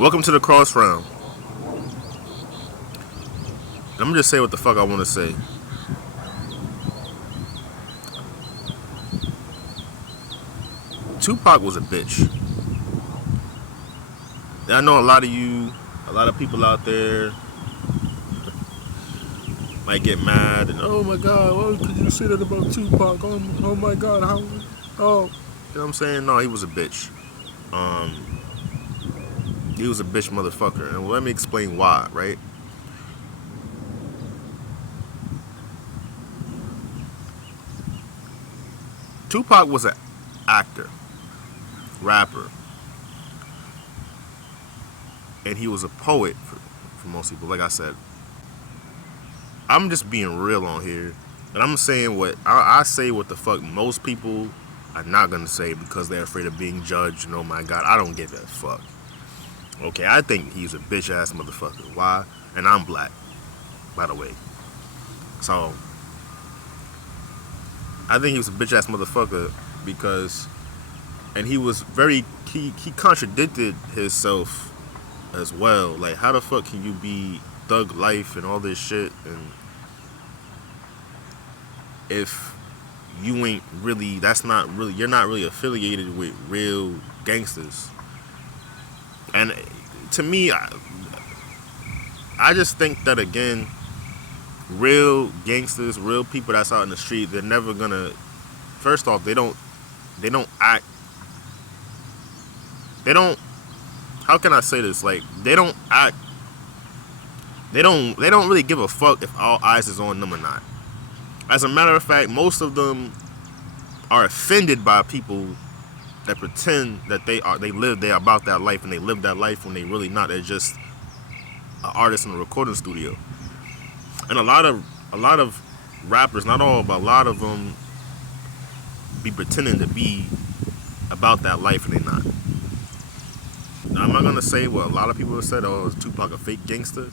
Welcome to the cross round. I'm gonna just say what the fuck I want to say. Tupac was a bitch. And I know a lot of people out there might get mad and oh my god, why could you say that about Tupac? Oh my god, how? Oh, you know what I'm saying? No, he was a bitch. Um, he was a bitch motherfucker, and let me explain why. Right? Tupac was an actor, rapper, and he was a poet for most people. Like I said, I'm just being real on here, and I'm saying what I say. What the fuck most people are not gonna say because they're afraid of being judged. And oh my god, I don't give a fuck. Okay, I think he's a bitch ass motherfucker. Why? And I'm black, by the way. So I think he was a bitch ass motherfucker because, and he was very he contradicted himself as well. Like, how the fuck can you be thug life and all this shit and if you ain't really that's not really you're not really affiliated with real gangsters. And to me, I just think that again, real gangsters, real people that's out in the street, they're never gonna. First off, they don't act. They don't. How can I say this? Like they don't act. They don't really give a fuck if all eyes is on them or not. As a matter of fact, most of them are offended by people that pretend that they're about that life and they live that life when they really not. They're just an artist in a recording studio. And a lot of rappers, not all, but a lot of them be pretending to be about that life and they're not. Now, I'm not gonna say what a lot of people have said. Oh, is Tupac a fake gangster?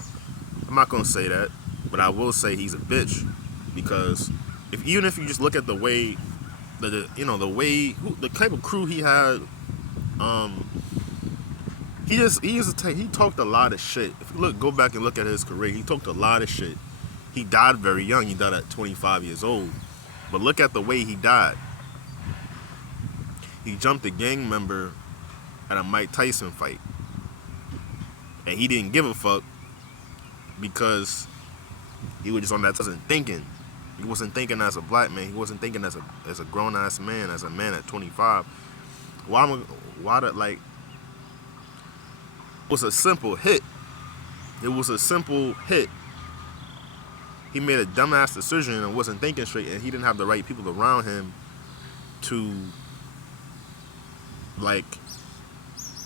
I'm not gonna say that, but I will say he's a bitch because if even if you just look at the way the way the type of crew he had, um, he talked a lot of shit. If you go back and look at his career, he talked a lot of shit. He died very young. He died at 25 years old. But look at the way he died. He jumped a gang member at a Mike Tyson fight, and he didn't give a fuck because he was just on that wasn't thinking. He wasn't thinking as a black man. He wasn't thinking as a grown ass man, as a man at 25. Why did like it was a simple hit. It was a simple hit. He made a dumbass decision and wasn't thinking straight, and he didn't have the right people around him to like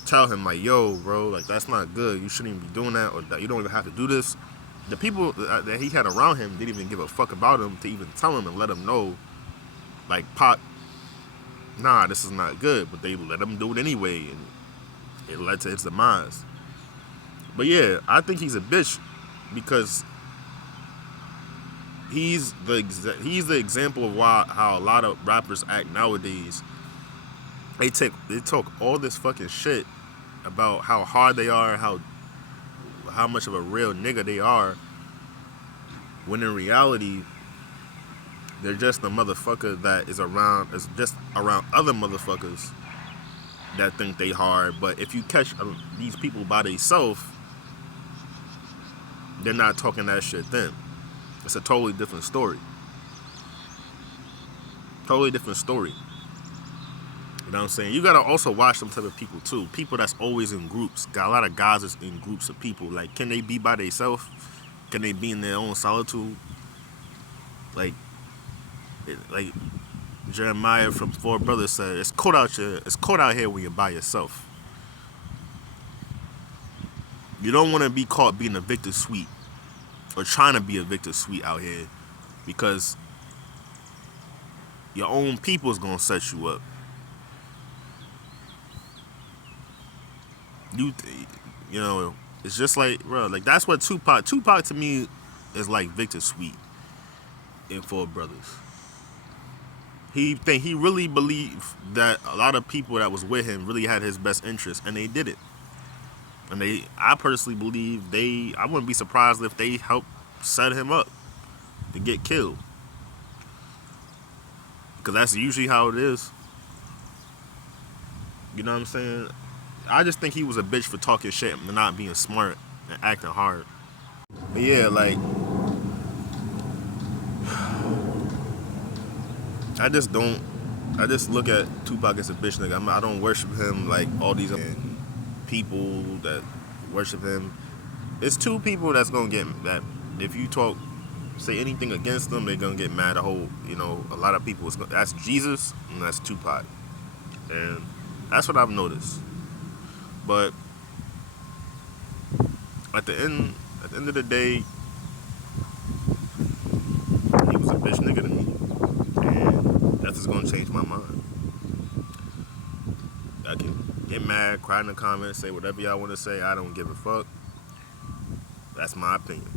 tell him like, yo, bro, like that's not good. You shouldn't even be doing that, or that you don't even have to do this. The people that he had around him didn't even give a fuck about him to even tell him and let him know, like, Pop, nah, this is not good. But they let him do it anyway, and it led to his demise. But yeah, I think he's a bitch because he's the example of how a lot of rappers act nowadays. They talk all this fucking shit about how hard they are, how much of a real nigga they are, when in reality they're just a motherfucker that is just around other motherfuckers that think they hard. But if you catch these people by themselves, they're not talking that shit then. It's a totally different story. Totally different story. You know what I'm saying? You gotta also watch some type of people too. People that's always in groups. Got a lot of guys that's in groups of people. Like, can they be by themselves? Can they be in their own solitude? Like, like Jeremiah from Four Brothers said, "It's cold out here. It's cold out here when you're by yourself. You don't want to be caught being a Victor Sweet or trying to be a Victor Sweet out here, because your own people's gonna set you up. You, you know, it's just like, bro, like that's what Tupac to me is like Victor Sweet in Four Brothers. He really believed that a lot of people that was with him really had his best interest, and they did it. And I personally believe I wouldn't be surprised if they helped set him up to get killed. Because that's usually how it is. You know what I'm saying? I just think he was a bitch for talking shit and not being smart and acting hard. But yeah, like, I just don't. I just look at Tupac as a bitch nigga. I don't worship him like all these people that worship him. It's two people that's gonna get that. If you say anything against them, they're gonna get mad. A lot of people. That's Jesus and that's Tupac, and that's what I've noticed. But at the end of the day, he was a bitch nigga to me, and that's just gonna change my mind. I can get mad, cry in the comments, say whatever y'all want to say. I don't give a fuck. That's my opinion.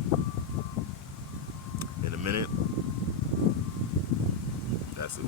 In a minute, that's it.